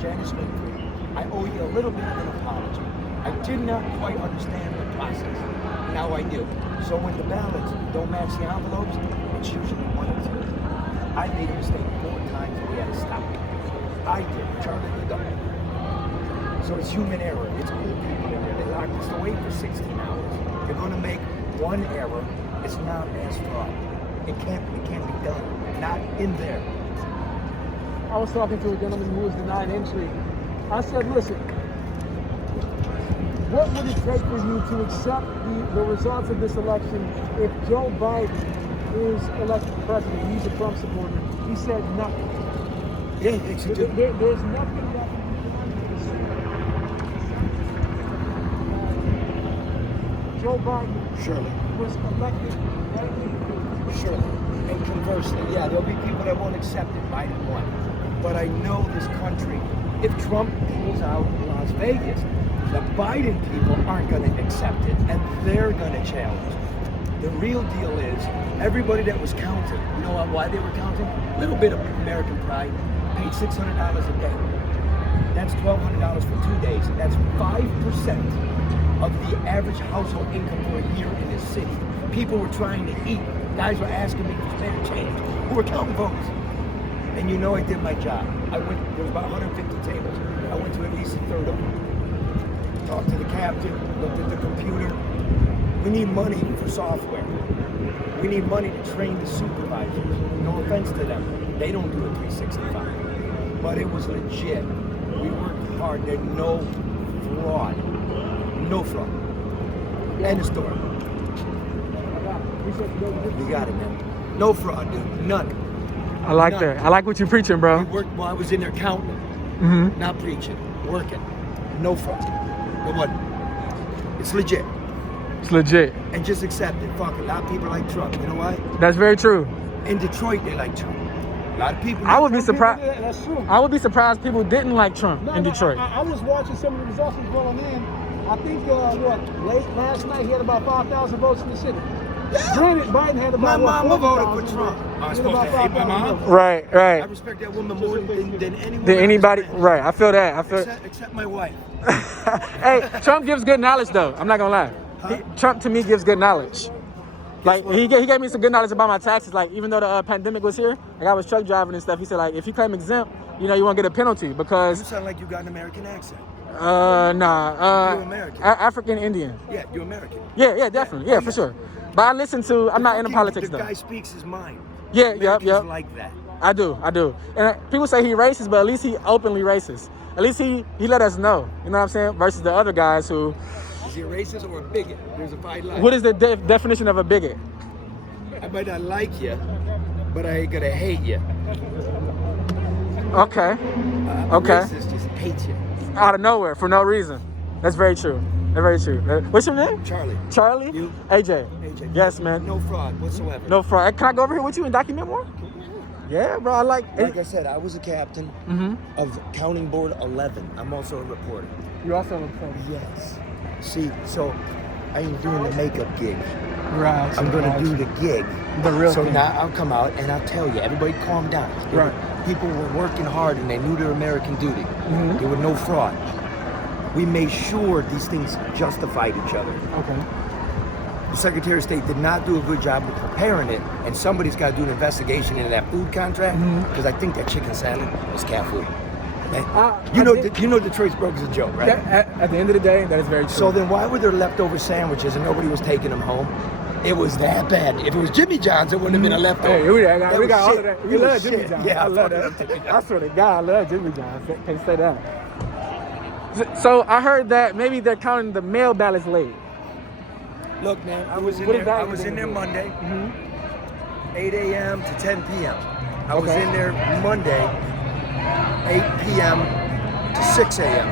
Janice Winfrey, I owe you a little bit of an apology. I did not quite understand the process. Now I do. So when the ballots don't match the envelopes, it's usually one or two. I made a mistake 4 times and we had to stop it. I did. Charlie did that. So it's human error. It's old people in there. They locked us away for 16 hours. They're going to make one error. It's not as fraud. It can't be done. Not in there. I was talking to a gentleman who was denied entry. I said, listen, what would it take for you to accept the results of this election if Joe Biden is elected president? He's a Trump supporter. He said nothing. Yeah, there's nothing that Joe Biden was elected right. Surely. And conversely, yeah, there'll be people that won't accept it. Biden won. But I know this country, if Trump pulls out Las Vegas, the Biden people aren't going to accept it, and they're going to challenge. The real deal is, everybody that was counting, you know why they were counting? A little bit of American pride, paid $600 a day. That's $1,200 for 2 days. That's 5% of the average household income for a year in this city. People were trying to eat. Guys were asking me for spare change. Who were counting votes? And you know I did my job. There was about 150 tables. I went to at least a third of them. Talked to the captain, looked at the computer. We need money for software. We need money to train the supervisors. No offense to them. They don't do a 365. But it was legit. We worked hard. There's no fraud. No fraud. End of story. You got it, man. No fraud, dude. None. I like that. I like what you're preaching, bro. We worked while I was in there counting. Not preaching. Working. No fraud. No one. It's legit. It's legit. And just accept it. Fuck it. A lot of people like Trump. You know why? That's very true. In Detroit, they like Trump. A lot of people. I would be surprised. That's true. I would be surprised people didn't like Trump in Detroit. I was watching some of the results that was going in. I think late last night he had about 5,000 votes in the city. Yeah. Granted, Biden had about my mama voted for Trump. I'm supposed to hate my mom. Right. I respect that woman more than anyone. Than anybody. Right. I feel that. Except my wife. Hey, Trump gives good knowledge though. I'm not gonna lie. Trump to me gives good knowledge. Like he gave me some good knowledge about my taxes. Like even though the pandemic was here, like I was truck driving and stuff. He said like if you claim exempt, you won't get a penalty because. You sound like you got an American accent. Nah. You're American. African Indian. Yeah, you're American. Yeah, definitely. Yeah, for sure. But I listen to. I'm not into politics though. The guy speaks his mind. Yeah, yep. Like that. I do. And people say he racist, but at least he openly racist. At least he let us know. You know what I'm saying? Versus the other guys who. Is he a racist or a bigot? There's a fine line. What is the definition of a bigot? I might not like you, but I ain't gonna hate you. Okay. Okay. Racist just hates you. Out of nowhere for no reason. That's very true. That's very true. What's your name? Charlie. Charlie? You? AJ. AJ. Yes, man. No fraud whatsoever. No fraud. Can I go over here with you and document more? Yeah, bro. I like I said, I was a captain of Counting Board 11. I'm also a reporter. You're also a reporter? Yes. See, so I ain't doing the makeup gig. Right. I'm going to do the gig. The real So thing. now I'll come out and I'll tell you, everybody calm down. Right. People were working hard and they knew their American duty. There was no fraud. We made sure these things justified each other. Okay. The Secretary of State did not do a good job of preparing it, and somebody's got to do an investigation into that food contract, because I think that chicken salad was cat food. You know Detroit's broke is a joke, right? At the end of the day, that is very true. So then why were there leftover sandwiches and nobody was taking them home? It was that bad. If it was Jimmy John's, it wouldn't have been a leftover. Hey, we got all of that. We love Jimmy John's. Yeah, I love that. I swear to God, I love Jimmy John's. Can't say that. So I heard that maybe they're counting the mail ballots late. Look, man, I was in there Monday, 8 a.m. to 10 p.m. I was in there Monday, 8 p.m. to 6 a.m.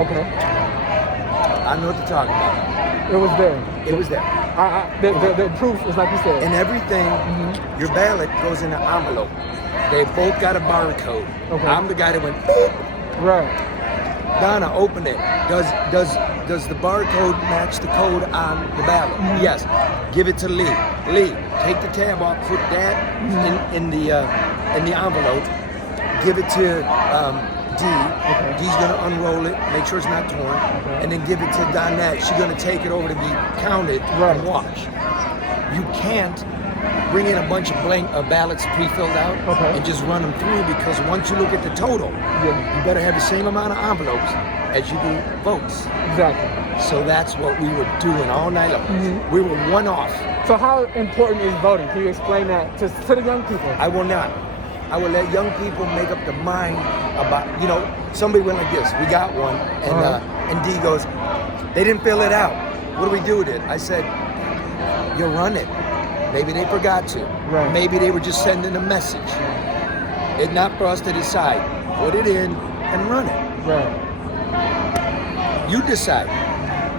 Okay. I know what to talk about. It was there. It was there. The proof is like you said. And everything, your ballot goes in an envelope. They both got a barcode. Okay. I'm the guy that went, beep. Right. Donna, open it. Does the barcode match the code on the ballot? Yes. Give it to Lee. Lee, take the tab off. Put that in the envelope. Give it to D. D's going to unroll it, make sure it's not torn, and then give it to Donette. She's going to take it over to be counted and watch. You can't bring in a bunch of blank ballots pre-filled out and just run them through, because once you look at the total, you better have the same amount of envelopes as you do votes. Exactly. So that's what we were doing all night long. We were one off. So how important is voting? Can you explain that to the young people? I will not. I will let young people make up the mind about, somebody went like this. We got one, and D goes, they didn't fill it out. What do we do with it? I said, you run it. Maybe they forgot to. Right. Maybe they were just sending a message. It's not for us to decide. Put it in and run it. Right. You decide.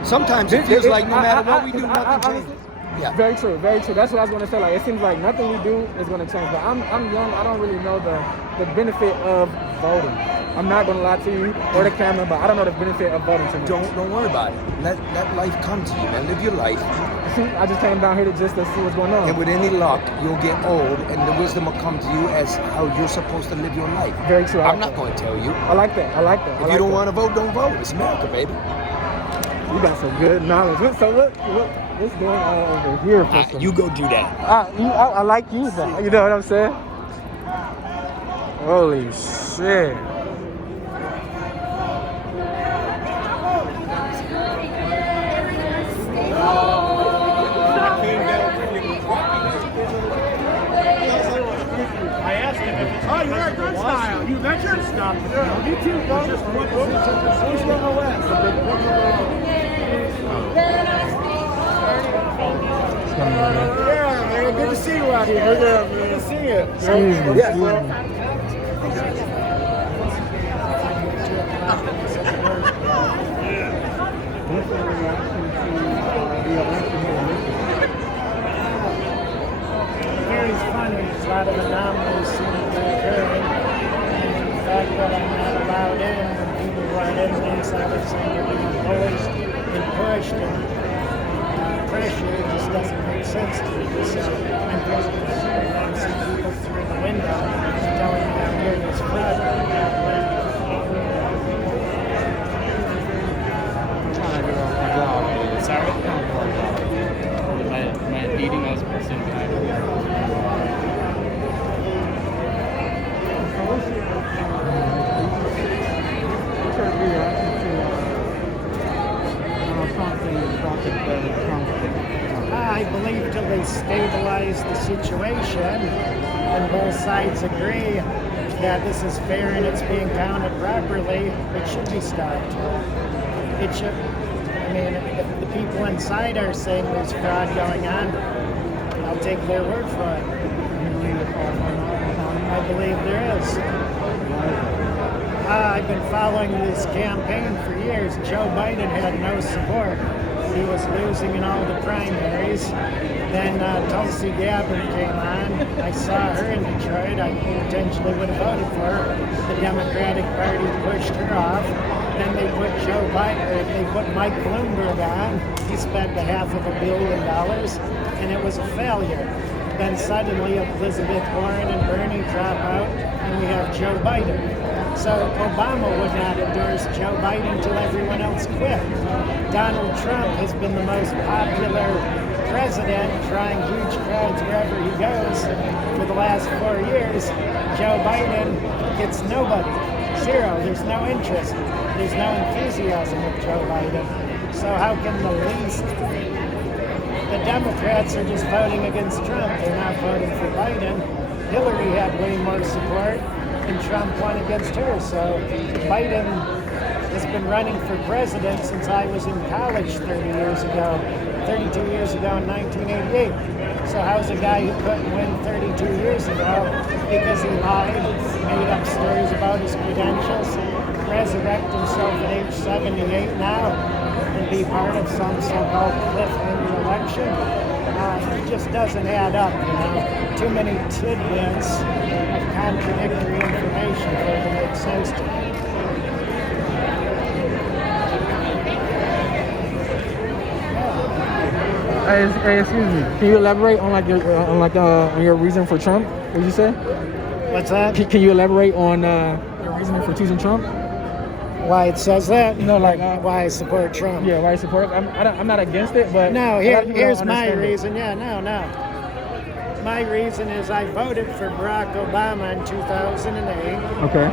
Sometimes it feels like no matter what we do, nothing changes. Yeah. Very true, very true. That's what I was going to say. Like, it seems like nothing we do is going to change. But I'm young. I don't really know the benefit of voting. I'm not going to lie to you or the camera, but I don't know the benefit of voting too much. Don't worry about it. Let life come to you, man. Live your life. I just came down here to just to see what's going on. And with any luck, you'll get old, and the wisdom will come to you as how you're supposed to live your life. Very true. I'm not going to tell you. I like that. If you don't want to vote, don't vote. It's America, baby. You got some good knowledge. So what's going on over here? You go do that. I like you, though. You know what I'm saying? Holy shit. Oh, you're a good style. You veteran stuff. You too, bro. Who's going west? Yeah, man. Good to see you out here. Good to see you. Excuse me. Yes. It's funny, there's a lot of anomalies seem to be occurring, and the fact that I'm not allowed in when people run in things like this and you're being imposed and pushed and pressured, it just doesn't make sense to me. So I'm just concerned when I see people through the window telling me I'm here this flood. Sorry? My leading us person behind me. I believe till they stabilize the situation and both sides agree that this is fair and it's being counted properly, it should be stopped. It should. I mean, if the people inside are saying there's fraud going on, I'll take their word for it. I believe there is. I've been following this campaign for years. Joe Biden had no support. He was losing in all the primaries. Then Tulsi Gabbard came on. I saw her in Detroit. I potentially would have voted for her. The Democratic Party pushed her off. Then they put Joe Biden, they put Mike Bloomberg on. He spent $500 million, and it was a failure. Then suddenly Elizabeth Warren and Bernie drop out, and we have Joe Biden. So Obama would not endorse Joe Biden until everyone else quit. Donald Trump has been the most popular president, drawing huge crowds wherever he goes for the last 4 years. Joe Biden gets nobody. Zero. There's no interest. There's no enthusiasm with Joe Biden. So how can the least? The Democrats are just voting against Trump. They're not voting for Biden. Hillary had way more support, and Trump won against her. So Biden has been running for president since I was in college 32 years ago in 1988. So how's a guy who couldn't win 32 years ago because he lied, made up stories about his credentials, resurrect himself at age 78 now and be part of some so-called cliffhanger election? It just doesn't add up, you know. Too many tidbits of contradictory information for it to make sense to me. Hey, excuse me. Can you elaborate on on your reason for Trump? What did you say? What's that? Can you elaborate on reasoning for choosing Trump? Why it says that? No, like Why I support Trump. yeah, why you support it? I'm not against it, but No, a lot of people here's don't my understand it. reason. Yeah, no. My reason is I voted for Barack Obama in 2008. Okay.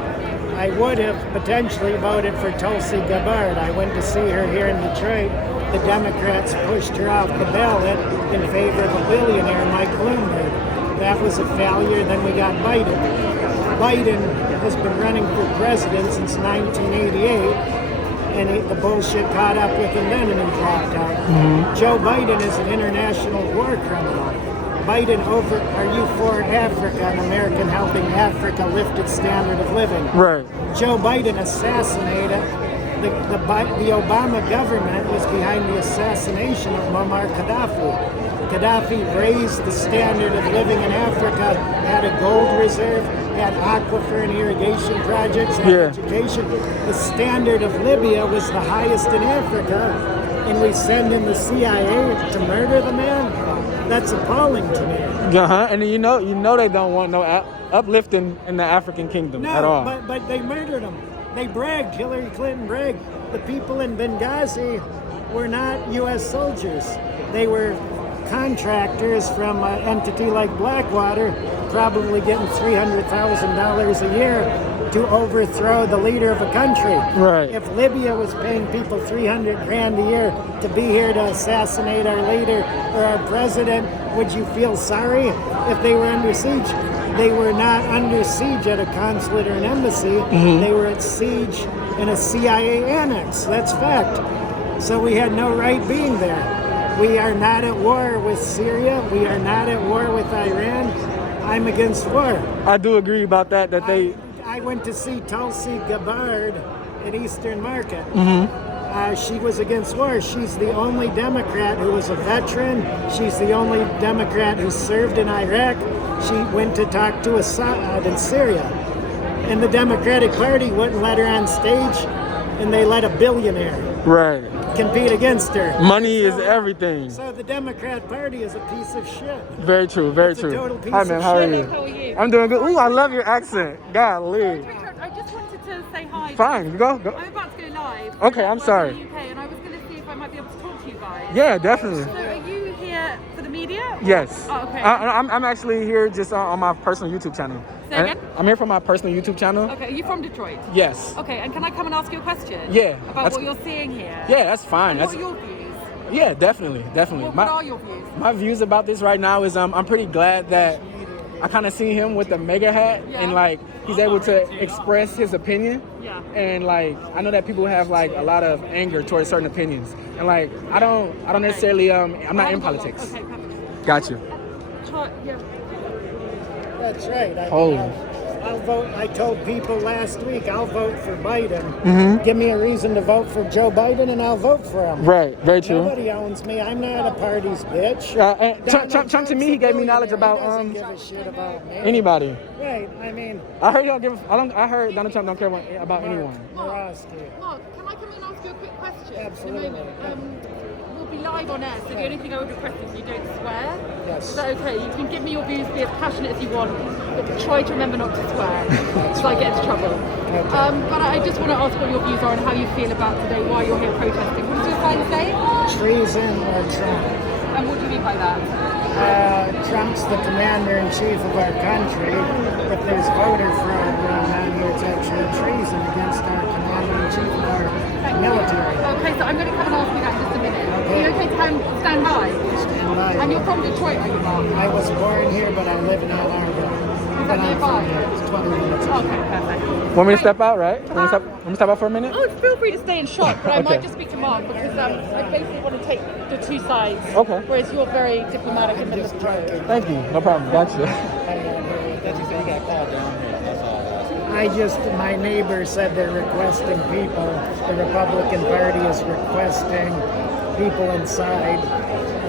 I would have potentially voted for Tulsi Gabbard. I went to see her here in Detroit. The Democrats pushed her off the ballot in favor of a billionaire, Mike Bloomberg. That was a failure. Then we got Biden. Biden has been running for president since 1988, and the bullshit caught up with him then, and he dropped out. Joe Biden is an international war criminal. Biden, are you for Africa and American helping Africa lift its standard of living? Right. Joe Biden assassinated, the Obama government was behind the assassination of Muammar Gaddafi. Gaddafi raised the standard of living in Africa, had a gold reserve, had aquifer and irrigation projects, had education. The standard of Libya was the highest in Africa, and we send in the CIA to murder the man? That's appalling to me. And then you know they don't want no uplifting in the African kingdom at all. But they murdered him. They bragged. Hillary Clinton bragged. The people in Benghazi were not U.S. soldiers. They were contractors from an entity like Blackwater, probably getting $300,000 a year to overthrow the leader of a country. Right. If Libya was paying people $300,000 a year to be here to assassinate our leader or our president, would you feel sorry if they were under siege? They were not under siege at a consulate or an embassy. They were at siege in a CIA annex. That's fact. So we had no right being there. We are not at war with Syria. We are not at war with Iran. I'm against war. I do agree about that. I went to see Tulsi Gabbard at Eastern Market. She was against war. She's the only Democrat who was a veteran. She's the only Democrat who served in Iraq. She went to talk to Assad in Syria. And the Democratic Party wouldn't let her on stage, and they let a billionaire compete against her. Money is everything. So the Democrat Party is a piece of shit. Very true, very It's a true. total piece Hi, of man, how are shit. you? How are you? I'm doing good. Ooh, I love your accent. Golly. I just wanted to say hi. Fine, go. I'm about to go live. Okay, I'm sorry. In the UK, and I was going to see if I might be able to talk to you guys. Yeah, definitely. So are you here for the media? Yes. Oh, okay. I'm actually here just on my personal YouTube channel. Say again? I'm here for my personal YouTube channel. Okay, are you from Detroit? Yes. Okay, and can I come and ask you a question? Yeah. About what you're seeing here? Yeah, that's fine. What are your views? Yeah, definitely. What are your views? My views about this right now is I'm pretty glad that I kind of see him with the mega hat and like he's able to express his opinion. Yeah. And like I know that people have like a lot of anger towards certain opinions, and like I don't necessarily I'm not in politics. Okay, perfect. Got you. Yeah. That's right. I'll vote. I told people last week I'll vote for Biden. Give me a reason to vote for Joe Biden, and I'll vote for him. Right. Very true. Nobody owns me. I'm not a party's bitch. And Trump to me, he gave me knowledge about He doesn't give a shit about me. anybody. Right. I mean, I heard I heard Donald Trump don't care about anyone. Murawski. Mark, can I come in and ask you a quick question? Absolutely. In a moment? We'll be live on air, so the only thing I would request is you don't swear. Yes. Is that okay? You can give me your views, be as passionate as you want, but try to remember not to swear, so I get into trouble. But I just want to ask what your views are and how you feel about today, why you're here protesting. What does your sign say? Treason or Trump? And what do you mean by that? Trump's the commander-in-chief of our country. If there's voter fraud going on here, it's actually treason against our commander-in-chief of our military. Okay, so I'm going to come and ask you that in just a minute. Okay. Are you okay to stand by? Stand by. And you're from Detroit, are you, Mark? I was born here, but I live in Ann Arbor. Is that nearby? It's 20 minutes. Okay, perfect. Want me to step out, right? Want me to step out for a minute? Oh, feel free to stay in shot, but I Okay. might just speak to Mark because I basically want to take the two sides. Okay. Whereas you're very diplomatic and middle of the road. Thank you. No problem. Gotcha. My neighbor said they're requesting people. The Republican Party is requesting people inside.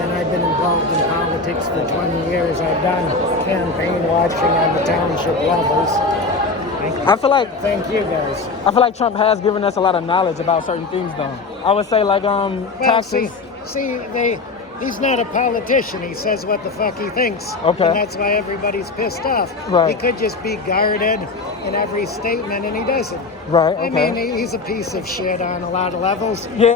And I've been involved in politics for 20 years. I've done campaign watching on the township levels. I feel like Thank you guys. Trump has given us a lot of knowledge about certain things, though. I would say like Well, taxes. see, He's not a politician. He says what the fuck he thinks. Okay. And that's why everybody's pissed off. Right. He could just be guarded in every statement, and he doesn't. Right, I okay. mean, he's a piece of shit on a lot of levels. Yeah.